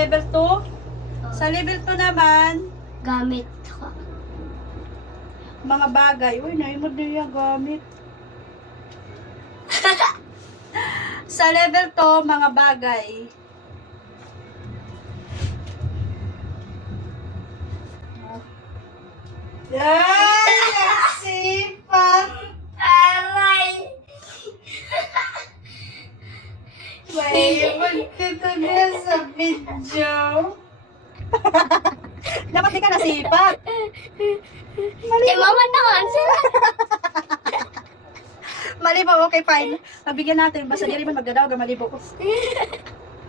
level 2? Sa level 2 naman, Gamit. mga bagay. Uy, naimod na yung gamit. Sa level 2, mga bagay. Yan! Sipag! Aray! May magkatuloy sa video. Dapat di ka nasipag. Eh, mama naman sila. Malibo, okay, fine. Pabigyan natin. Basta di rin man magdadaw, malibo.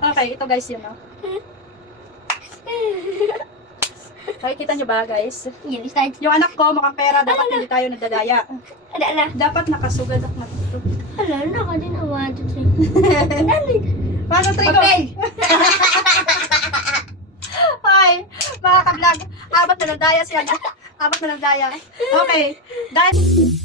Okay, ito guys yun, no? Okay, kita nyo ba, guys? Yun, start. Yung anak ko, mukhang pera, dapat hindi tayo nagdadaya. Ala. Dapat nakasugad ako matito. Ala, naka din ang 1, 2, 3. Paano, Trigo? Okay. Hi, mga ka-vlog. Abat na nagdaya siya. Abat na nagdaya. Okay, guys.